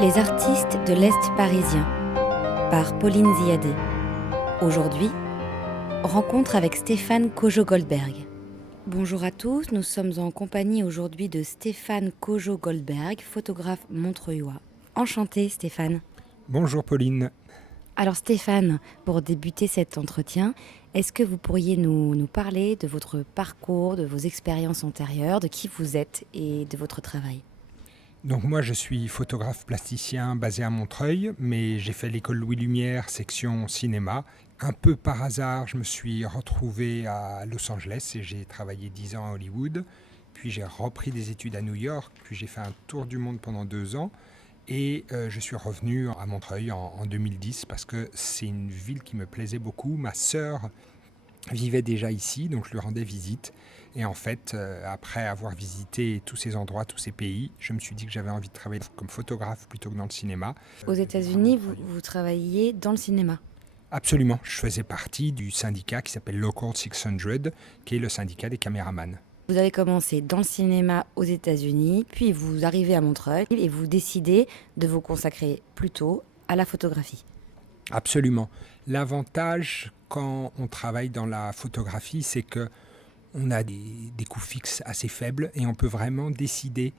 Les artistes de l'Est parisien, par Pauline Ziadé. Aujourd'hui, rencontre avec Stéphane Cogeot-Goldberg. Bonjour à tous, nous sommes en compagnie aujourd'hui de Stéphane Cogeot-Goldberg, photographe montreuillois. Enchanté Stéphane. Bonjour Pauline. Alors Stéphane, pour débuter cet entretien, est-ce que vous pourriez nous parler de votre parcours, de vos expériences antérieures, de qui vous êtes et de votre travail ? Donc moi je suis photographe plasticien basé à Montreuil, mais j'ai fait l'école Louis Lumière, section cinéma. Un peu par hasard, je me suis retrouvé à Los Angeles et j'ai travaillé 10 ans à Hollywood. Puis j'ai repris des études à New York, puis j'ai fait un tour du monde pendant 2 ans. Et je suis revenu à Montreuil en 2010 parce que c'est une ville qui me plaisait beaucoup. Ma sœur vivait déjà ici, donc je lui rendais visite. Et en fait, après avoir visité tous ces endroits, tous ces pays, je me suis dit que j'avais envie de travailler comme photographe plutôt que dans le cinéma. Aux États-Unis, vous travailliez dans le cinéma ? Absolument, je faisais partie du syndicat qui s'appelle Local 600, qui est le syndicat des caméramans. Vous avez commencé dans le cinéma aux États-Unis, puis vous arrivez à Montreuil et vous décidez de vous consacrer plutôt à la photographie. Absolument. L'avantage quand on travaille dans la photographie, c'est que on a des coûts fixes assez faibles et on peut vraiment décider.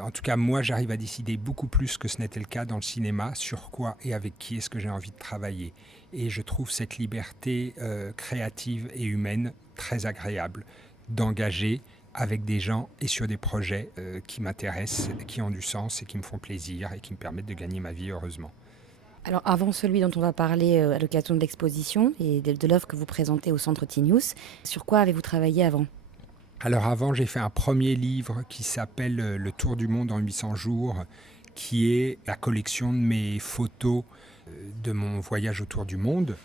En tout cas, moi, j'arrive à décider beaucoup plus que ce n'était le cas dans le cinéma sur quoi et avec qui est-ce que j'ai envie de travailler. Et je trouve cette liberté créative et humaine très agréable d'engager avec des gens et sur des projets qui m'intéressent, qui ont du sens et qui me font plaisir et qui me permettent de gagner ma vie heureusement. Alors avant celui dont on va parler à l'occasion de l'exposition et de l'œuvre que vous présentez au Centre T-News, sur quoi avez-vous travaillé avant ? Alors avant, j'ai fait un premier livre qui s'appelle Le Tour du monde en 800 jours, qui est la collection de mes photos de mon voyage autour du monde,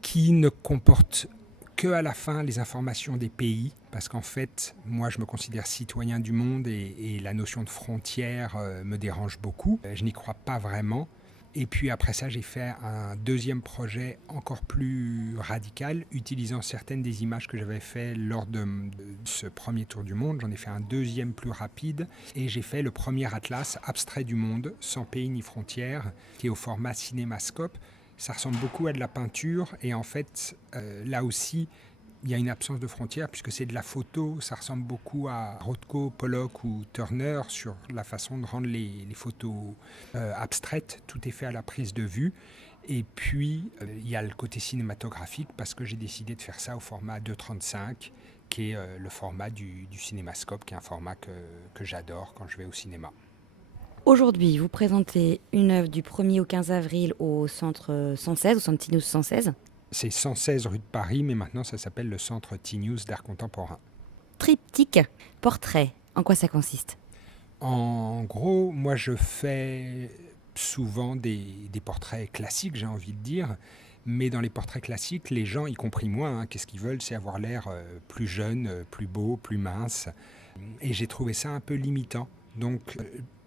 qui ne comporte que à la fin les informations des pays, parce qu'en fait, moi je me considère citoyen du monde et la notion de frontière me dérange beaucoup. Je n'y crois pas vraiment. Et puis après ça, j'ai fait un deuxième projet encore plus radical, utilisant certaines des images que j'avais fait lors de ce premier tour du monde. J'en ai fait un deuxième plus rapide et j'ai fait le premier atlas abstrait du monde, sans pays ni frontières, qui est au format cinémascope. Ça ressemble beaucoup à de la peinture et en fait, là aussi, il y a une absence de frontières puisque c'est de la photo. Ça ressemble beaucoup à Rothko, Pollock ou Turner sur la façon de rendre les photos abstraites. Tout est fait à la prise de vue. Et puis, il y a le côté cinématographique parce que j'ai décidé de faire ça au format 2.35 qui est le format du cinémascope, qui est un format que j'adore quand je vais au cinéma. Aujourd'hui, vous présentez une œuvre du 1er au 15 avril au Centre 116, au Centre T-News 116. C'est 116 rue de Paris, mais maintenant ça s'appelle le Centre T-News d'art contemporain. Triptyque, portrait, en quoi ça consiste ? En gros, moi je fais souvent des portraits classiques, j'ai envie de dire, mais dans les portraits classiques, les gens, y compris moi, qu'est-ce qu'ils veulent ? C'est avoir l'air plus jeune, plus beau, plus mince. Et j'ai trouvé ça un peu limitant. Donc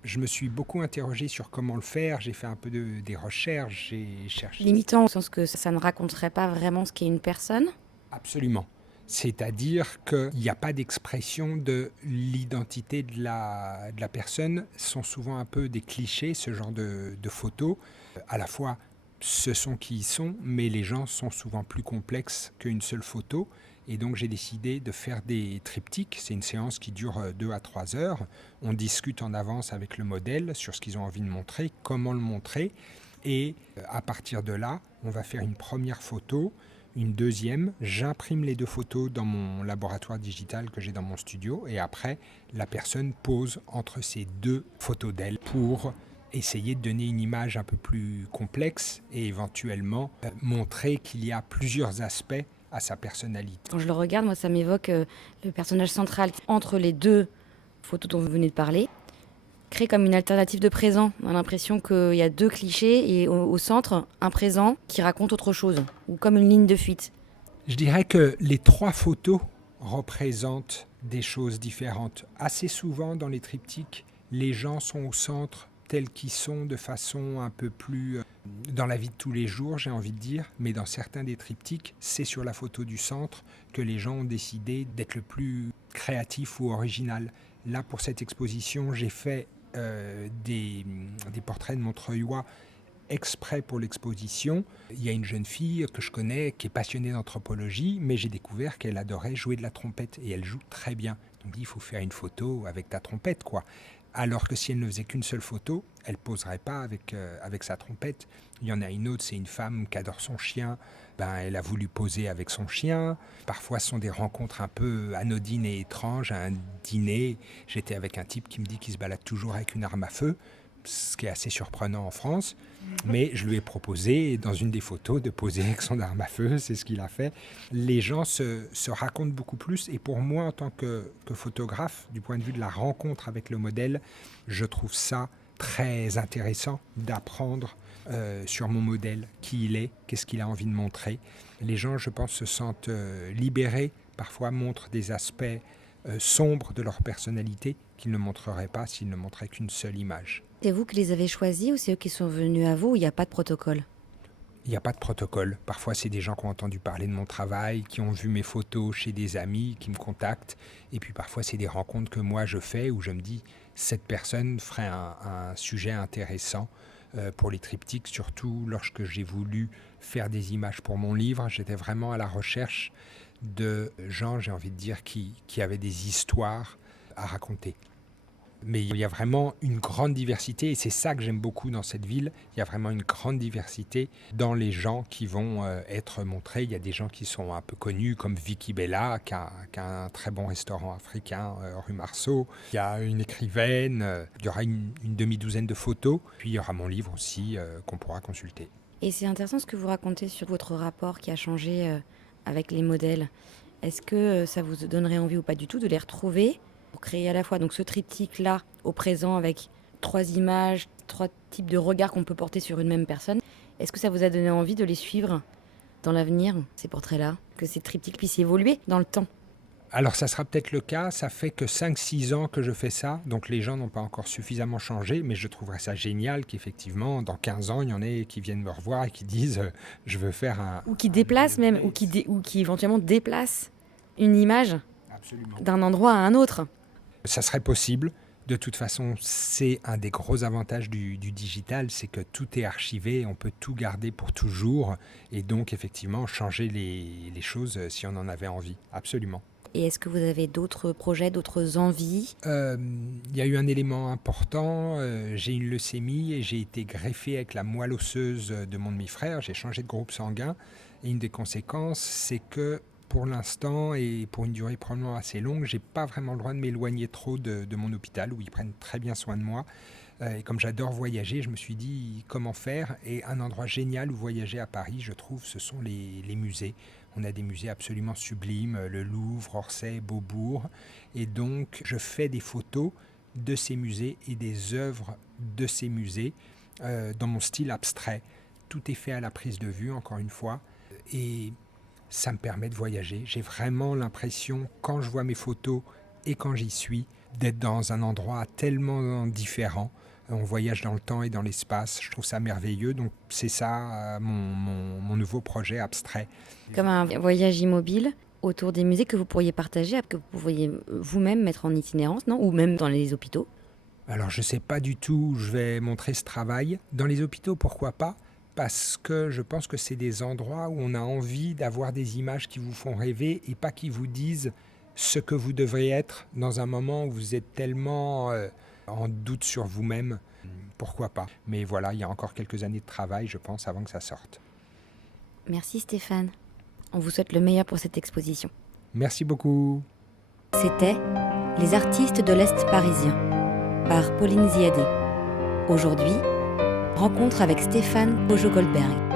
je me suis beaucoup interrogé sur comment le faire, j'ai fait un peu des recherches, j'ai cherché... Limitant au sens que ça ne raconterait pas vraiment ce qu'est une personne ? Absolument. C'est-à-dire qu'il n'y a pas d'expression de l'identité de la personne. Ce sont souvent un peu des clichés, ce genre de photos. À la fois, ce sont qui ils sont, mais les gens sont souvent plus complexes qu'une seule photo. Et donc j'ai décidé de faire des triptyques. C'est une séance qui dure 2 à 3 heures. On discute en avance avec le modèle sur ce qu'ils ont envie de montrer, comment le montrer. Et à partir de là, on va faire une première photo, une deuxième. J'imprime les 2 photos dans mon laboratoire digital que j'ai dans mon studio. Et après, la personne pose entre ces 2 photos d'elle pour essayer de donner une image un peu plus complexe et éventuellement montrer qu'il y a plusieurs aspects à sa personnalité. Quand je le regarde, moi, ça m'évoque le personnage central entre les 2 photos dont vous venez de parler, crée comme une alternative de présent. On a l'impression qu'il y a 2 clichés et au centre, un présent qui raconte autre chose, ou comme une ligne de fuite. Je dirais que les 3 photos représentent des choses différentes. Assez souvent dans les triptyques, les gens sont au centre tels qu'ils sont de façon un peu plus dans la vie de tous les jours, j'ai envie de dire, mais dans certains des triptyques, c'est sur la photo du centre que les gens ont décidé d'être le plus créatif ou original. Là, pour cette exposition, j'ai fait des portraits de Montreuilois exprès pour l'exposition. Il y a une jeune fille que je connais qui est passionnée d'anthropologie, mais j'ai découvert qu'elle adorait jouer de la trompette et elle joue très bien. Donc il faut faire une photo avec ta trompette, quoi. Alors que si elle ne faisait qu'une seule photo, elle ne poserait pas avec sa trompette. Il y en a une autre, c'est une femme qui adore son chien. Elle a voulu poser avec son chien. Parfois, ce sont des rencontres un peu anodines et étranges. À un dîner, j'étais avec un type qui me dit qu'il se balade toujours avec une arme à feu, ce qui est assez surprenant en France. Mais je lui ai proposé, dans une des photos, de poser avec son arme à feu. C'est ce qu'il a fait. Les gens se racontent beaucoup plus. Et pour moi, en tant que photographe, du point de vue de la rencontre avec le modèle, je trouve ça très intéressant d'apprendre sur mon modèle, qui il est, qu'est-ce qu'il a envie de montrer. Les gens, je pense, se sentent libérés, parfois montrent des aspects sombres de leur personnalité qu'ils ne montreraient pas s'ils ne montraient qu'une seule image. C'est vous qui les avez choisis ou c'est eux qui sont venus à vous ou il n'y a pas de protocole ? Il n'y a pas de protocole. Parfois, c'est des gens qui ont entendu parler de mon travail, qui ont vu mes photos chez des amis, qui me contactent. Et puis parfois, c'est des rencontres que moi, je fais où je me dis, cette personne ferait un sujet intéressant pour les triptyques. Surtout lorsque j'ai voulu faire des images pour mon livre, j'étais vraiment à la recherche de gens, j'ai envie de dire, qui avaient des histoires à raconter. Mais il y a vraiment une grande diversité et c'est ça que j'aime beaucoup dans cette ville. Il y a vraiment une grande diversité dans les gens qui vont être montrés. Il y a des gens qui sont un peu connus comme Vicky Bella qui a un très bon restaurant africain rue Marceau. Il y a une écrivaine, il y aura une demi-douzaine de photos. Puis il y aura mon livre aussi qu'on pourra consulter. Et c'est intéressant ce que vous racontez sur votre rapport qui a changé avec les modèles. Est-ce que ça vous donnerait envie ou pas du tout de les retrouver ? Pour créer à la fois donc ce triptyque-là au présent avec 3 images, 3 types de regards qu'on peut porter sur une même personne. Est-ce que ça vous a donné envie de les suivre dans l'avenir, ces portraits-là, que ces triptyques puissent évoluer dans le temps ? Alors ça sera peut-être le cas, ça fait que 5-6 ans que je fais ça, donc les gens n'ont pas encore suffisamment changé, mais je trouverais ça génial qu'effectivement, dans 15 ans, il y en ait qui viennent me revoir et qui disent « je veux faire un… » Ou qui déplacent même, ou qui éventuellement déplacent une image Absolument. D'un endroit à un autre. Ça serait possible. De toute façon, c'est un des gros avantages du digital, c'est que tout est archivé, on peut tout garder pour toujours et donc effectivement changer les choses si on en avait envie. Absolument. Et est-ce que vous avez d'autres projets, d'autres envies ? Il y a eu un élément important, j'ai une leucémie et j'ai été greffé avec la moelle osseuse de mon demi-frère, j'ai changé de groupe sanguin et une des conséquences, c'est que pour l'instant, et pour une durée probablement assez longue, je n'ai pas vraiment le droit de m'éloigner trop de mon hôpital, où ils prennent très bien soin de moi. Et comme j'adore voyager, je me suis dit comment faire. Et un endroit génial où voyager à Paris, je trouve, ce sont les musées. On a des musées absolument sublimes, le Louvre, Orsay, Beaubourg. Et donc, je fais des photos de ces musées et des œuvres de ces musées dans mon style abstrait. Tout est fait à la prise de vue, encore une fois. Et ça me permet de voyager. J'ai vraiment l'impression, quand je vois mes photos et quand j'y suis, d'être dans un endroit tellement différent. On voyage dans le temps et dans l'espace. Je trouve ça merveilleux. Donc c'est ça mon nouveau projet abstrait. Comme un voyage immobile autour des musées que vous pourriez partager, que vous pourriez vous-même mettre en itinérance, non ? Ou même dans les hôpitaux ? Alors je ne sais pas du tout où je vais montrer ce travail. Dans les hôpitaux, pourquoi pas ? Parce que je pense que c'est des endroits où on a envie d'avoir des images qui vous font rêver et pas qui vous disent ce que vous devrez être dans un moment où vous êtes tellement en doute sur vous-même. Pourquoi pas ? Mais voilà, il y a encore quelques années de travail, je pense, avant que ça sorte. Merci Stéphane. On vous souhaite le meilleur pour cette exposition. Merci beaucoup. C'était Les artistes de l'Est parisien par Pauline Ziadé. Aujourd'hui, rencontre avec Stéphane Kojo-Goldberg.